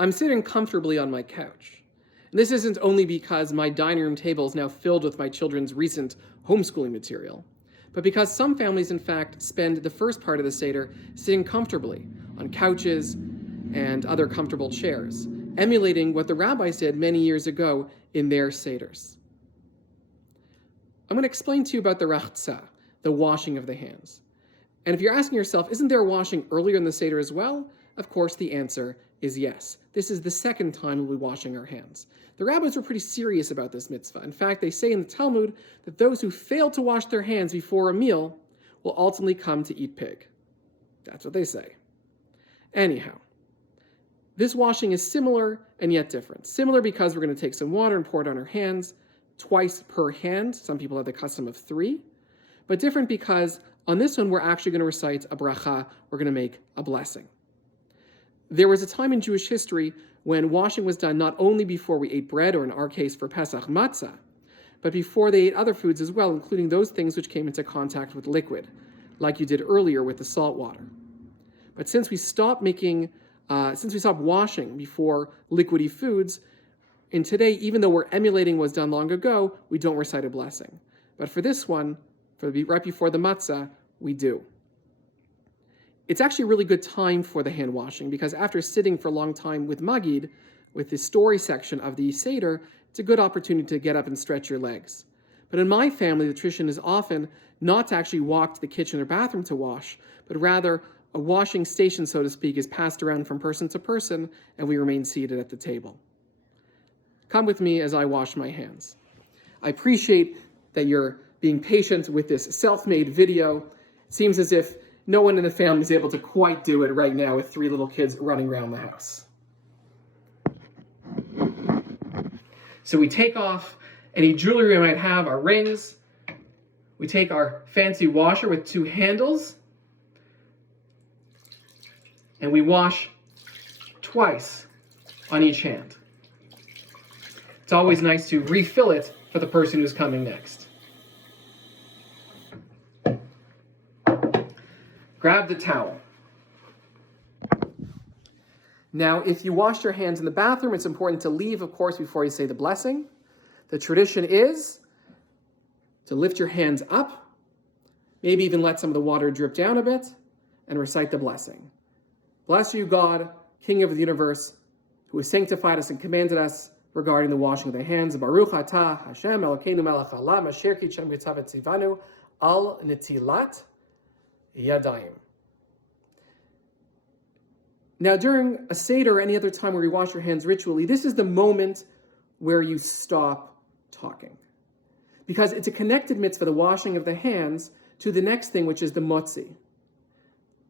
I'm sitting comfortably on my couch. And this isn't only because my dining room table is now filled with my children's recent homeschooling material, but because some families, in fact, spend the first part of the Seder sitting comfortably on couches and other comfortable chairs, emulating what the rabbis did many years ago in their Seders. I'm going to explain to you about the Rahtzah, the washing of the hands. And if you're asking yourself, isn't there washing earlier in the Seder as well? Of course, the answer is yes. This is the second time we'll be washing our hands. The rabbis were pretty serious about this mitzvah. In fact, they say in the Talmud that those who fail to wash their hands before a meal will ultimately come to eat pig. That's what they say. Anyhow, this washing is similar and yet different. Similar because we're going to take some water and pour it on our hands twice per hand. Some people have the custom of 3. But different because on this one, we're actually going to recite a bracha. We're going to make a blessing. There was a time in Jewish history when washing was done not only before we ate bread, or in our case for Pesach, matzah, but before they ate other foods as well, including those things which came into contact with liquid, like you did earlier with the salt water. But since we stopped washing before liquidy foods, in today, even though we're emulating what was done long ago, we don't recite a blessing. But for this one, right before the matzah, we do. It's actually a really good time for the hand washing because after sitting for a long time with Magid, with the story section of the Seder, it's a good opportunity to get up and stretch your legs. But in my family, the tradition is often not to actually walk to the kitchen or bathroom to wash, but rather a washing station, so to speak, is passed around from person to person, and we remain seated at the table. Come with me as I wash my hands. I appreciate that you're being patient with this self-made video. It seems as if no one in the family is able to quite do it right now with 3 little kids running around the house. So we take off any jewelry we might have, our rings. We take our fancy washer with 2 handles, and we wash twice on each hand. It's always nice to refill it for the person who's coming next. Grab the towel. Now, if you wash your hands in the bathroom, it's important to leave, of course, before you say the blessing. The tradition is to lift your hands up, maybe even let some of the water drip down a bit, and recite the blessing. Bless you, God, King of the universe, who has sanctified us and commanded us regarding the washing of the hands. Baruch atah Hashem Elokeinu melech haolam asher kitchem v'tzavet tzivanu al netilat yadayim. Now, during a Seder or any other time where you wash your hands ritually, this is the moment where you stop talking. Because it's a connected mitzvah, the washing of the hands, to the next thing, which is the motzi,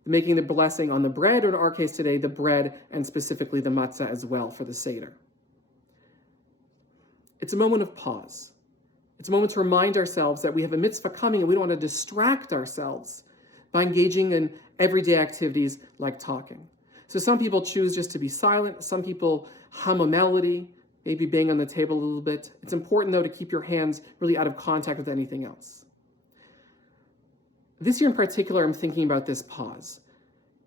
making the blessing on the bread, or in our case today, the bread and specifically the matzah as well for the Seder. It's a moment of pause. It's a moment to remind ourselves that we have a mitzvah coming and we don't want to distract ourselves by engaging in everyday activities like talking. So some people choose just to be silent. Some people hum a melody, maybe bang on the table a little bit. It's important, though, to keep your hands really out of contact with anything else. This year in particular, I'm thinking about this pause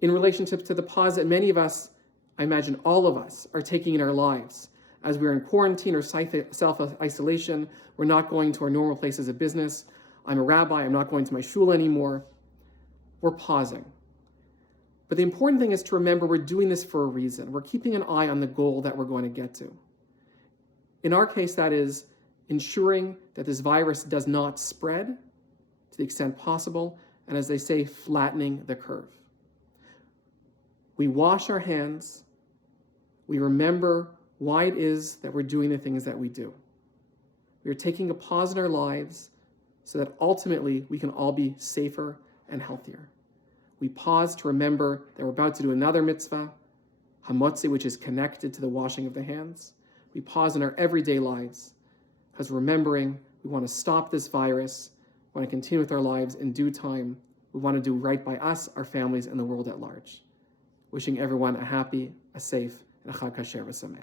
in relationship to the pause that many of us, I imagine all of us, are taking in our lives. As we're in quarantine or self-isolation, we're not going to our normal places of business. I'm a rabbi, I'm not going to my shul anymore. We're pausing. But the important thing is to remember we're doing this for a reason. We're keeping an eye on the goal that we're going to get to. In our case, that is ensuring that this virus does not spread to the extent possible, and as they say, flattening the curve. We wash our hands. We remember why it is that we're doing the things that we do. We are taking a pause in our lives so that ultimately we can all be safer and healthier. We pause to remember that we're about to do another mitzvah, hamotzi, which is connected to the washing of the hands. We pause in our everyday lives because remembering we want to stop this virus, we want to continue with our lives in due time. We want to do right by us, our families, and the world at large. Wishing everyone a happy, a safe, and a Chag Kasher v'Sameach.